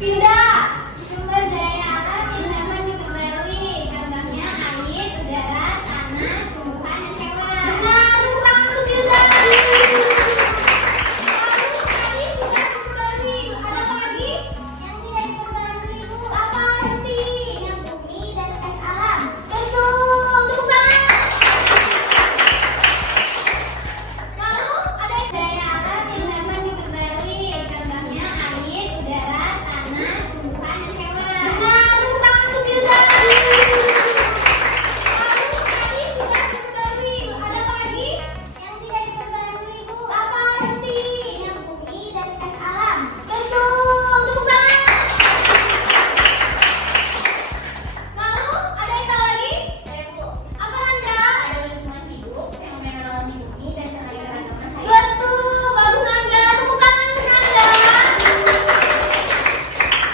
Tidak. Sumber daya alam yang dapat diperbarui. Contohnya air, udara, tanah, tumbuhan, dan hewan. Benar, tepuk tangan untuk Hilda. Lalu tadi sudah diperbarui. Ada apa lagi? Yang tidak diperbarui itu apa? Henti. Yang bumi dan gas alam. Betul, tepuk tangan. Lalu ada daya alam yang dapat diperbarui. Contohnya air, udara, tanah, tumbuhan, dan hewan. Benar, tepuk tangan untuk Hilda. Lalu tadi sudah diperbarui. Ada apa lagi? Yang tidak diperbarui itu apa? Henti. Yang bumi dan gas alam. Betul, tepuk tangan. Lalu ada yang tahu lagi? Apa Anda? Ada lingkungan hidup, fenomena alam di bumi, dan cahaya keragaman hayat. Betul, bagus Anda. Tepuk tangan untuk Anda.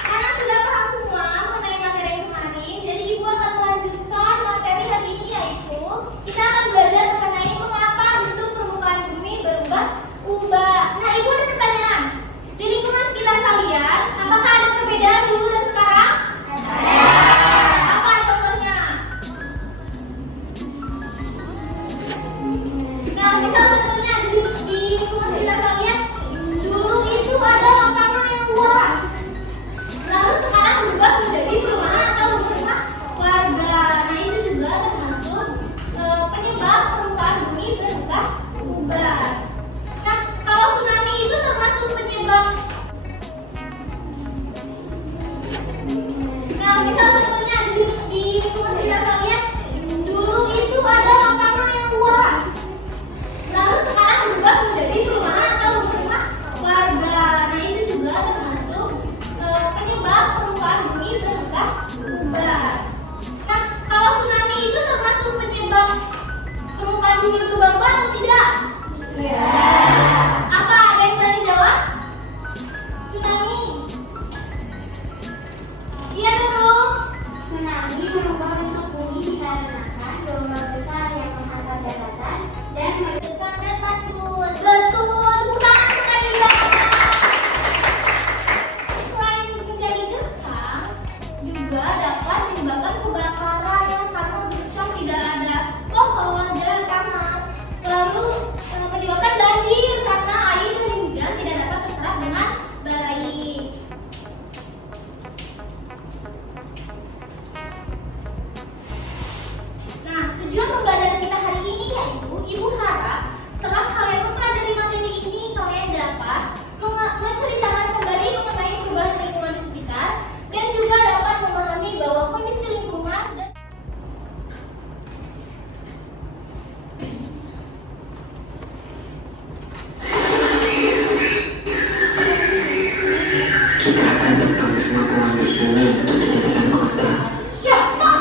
Karena sudah paham semua mengenai materi yang kemarin, jadi Ibu akan melanjutkan materi hari ini, yaitu kita akan belajar mengenai mengapa bentuk permukaan bumi berubah-ubah. Nah, Ibu ada pertanyaan. Di lingkungan sekitar kalian, apakah ada perbedaan dulu dan sekarang? Apa contohnya? Nah, misal contohnya di lingkungan sekitar kalian, dulu itu ada lapangan yang luas. Lalu sekarang berubah menjadi perumahan atau rumah warga. Nah, itu juga termasuk penyebab permukaan bumi berubah-ubah. Nah, kalau tsunami itu termasuk penyebab. Nah, misal contohnya di lingkungan sekitar kalian, dulu itu ada lapangan yang luas. Lalu sekarang berubah menjadi perumahan atau rumah warga. Nah, itu juga termasuk penyebab permukaan bumi berubah-ubah. Nah, kalau tsunami itu termasuk penyebab permukaan bumi berubah-ubah atau tidak? Apa? Ada yang berani jawab? Tsunami. Iya dong. Tsunami berubah bentuk bumi dikarenakan gelombang besar yang menghantam daratan dan merusak datar tandus. Betul, bukan Anda. Selain menjadi gersang, juga dapat menyebabkan kebakaran karena gersang tidak ada pohon dan panas. Lalu menyebabkan banjir karena air dari hujan tidak dapat terserap dengan baik. Nah, tujuan pembelajaran kita hari ini yaitu Ibu harap setelah kalian mempelajari materi ini, kalian dapat menceritakan kembali mengenai perubahan lingkungan di sekitar dan juga dapat memahami bahwa kondisi lingkungan dan Kita akan tebang semua pohon di sini untuk dijadikan kota. ya, Pak.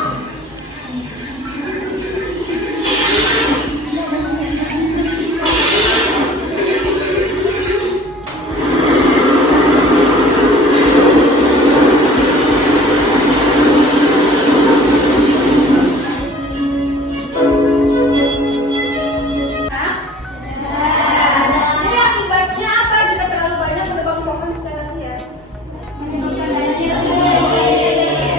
Ini akibatnya apa jika terlalu banyak menebang pohon secara liar? Menyebabkan banjir.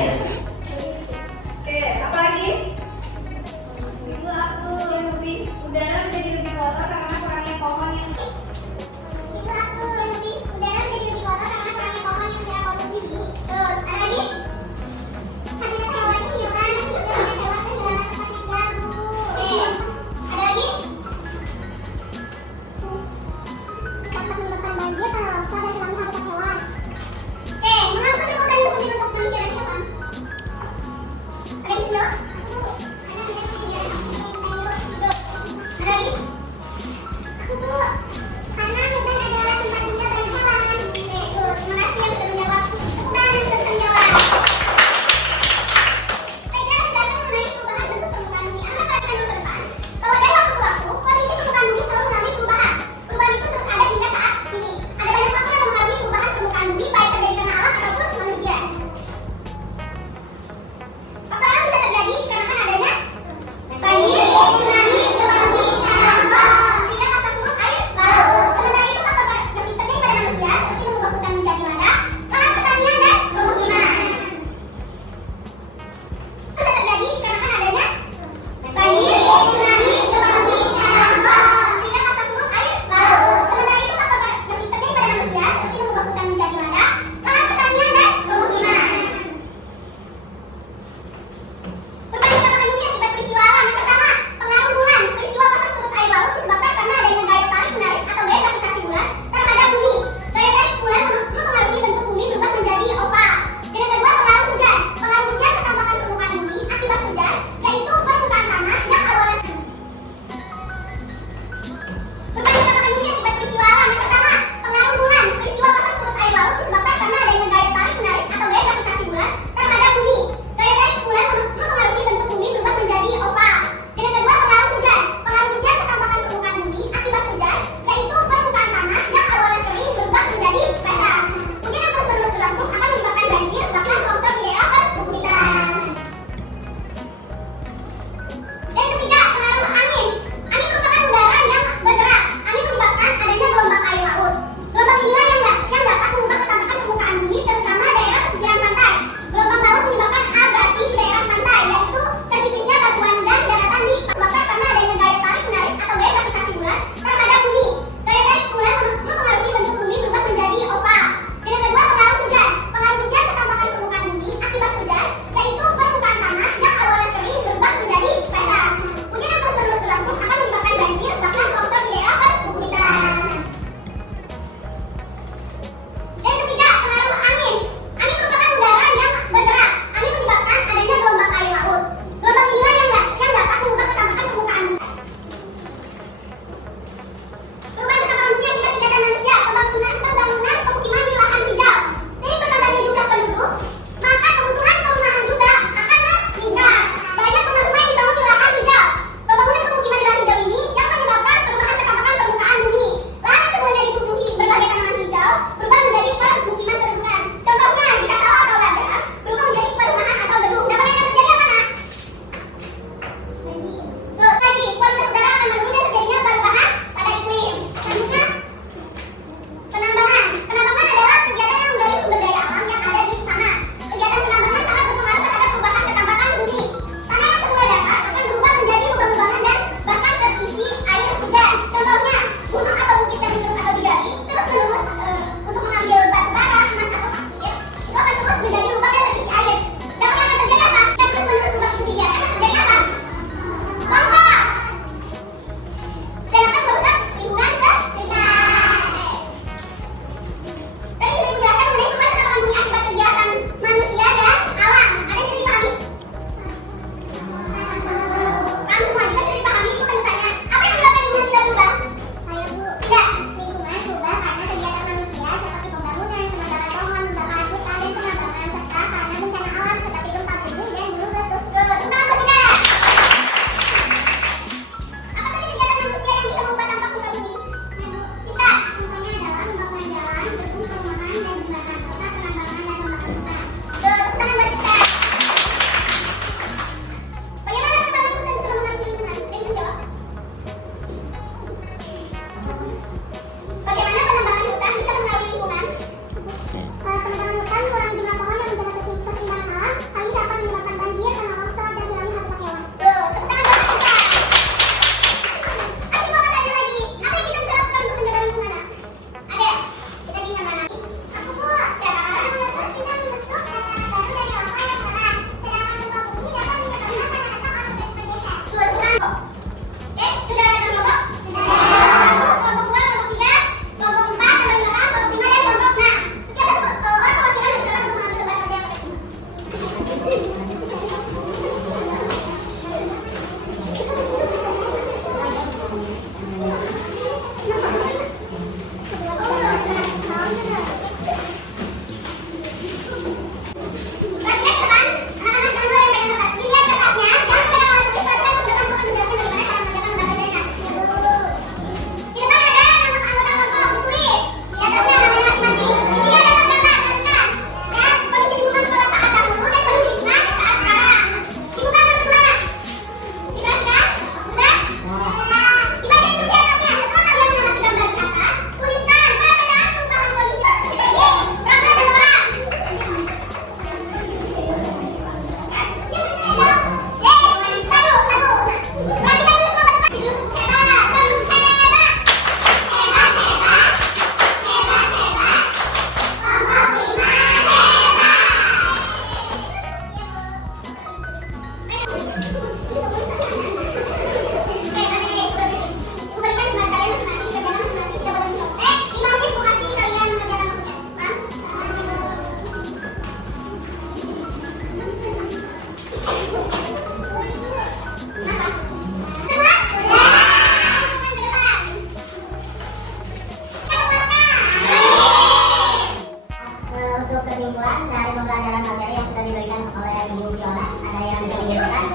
kesimpulan dari pembelajaran materi yang sudah diberikan oleh Ibu Fiona. Ada yang bisa dijelaskan?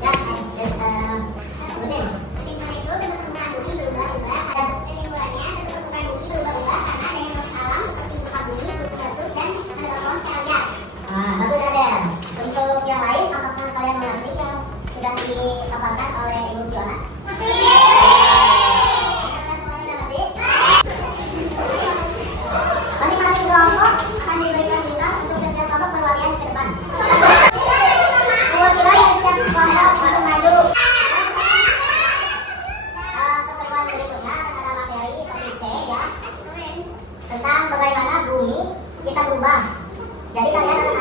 Ya, Udin. Kesimpulan itu bentuk permukaan bumi berubah-ubah. Kesimpulannya bentuk permukaan bumi berubah-ubah karena ada yang alam seperti muka bumi, meletus dan menelepon sekalian. Nah, bagus Adel. Untuk yang lain, apakah kalian mengerti yang sudah dipaparkan oleh Ibu Fiona? Masing-masing kelompok akan diberikan bintang untuk setiap kelompok perwalian ke depan. Perwakilan dari setiap kelompok untuk maju. Pertemuan berikutnya akan ada materi topik C ya, tentang bagaimana bumi kita berubah. Jadi kalian akan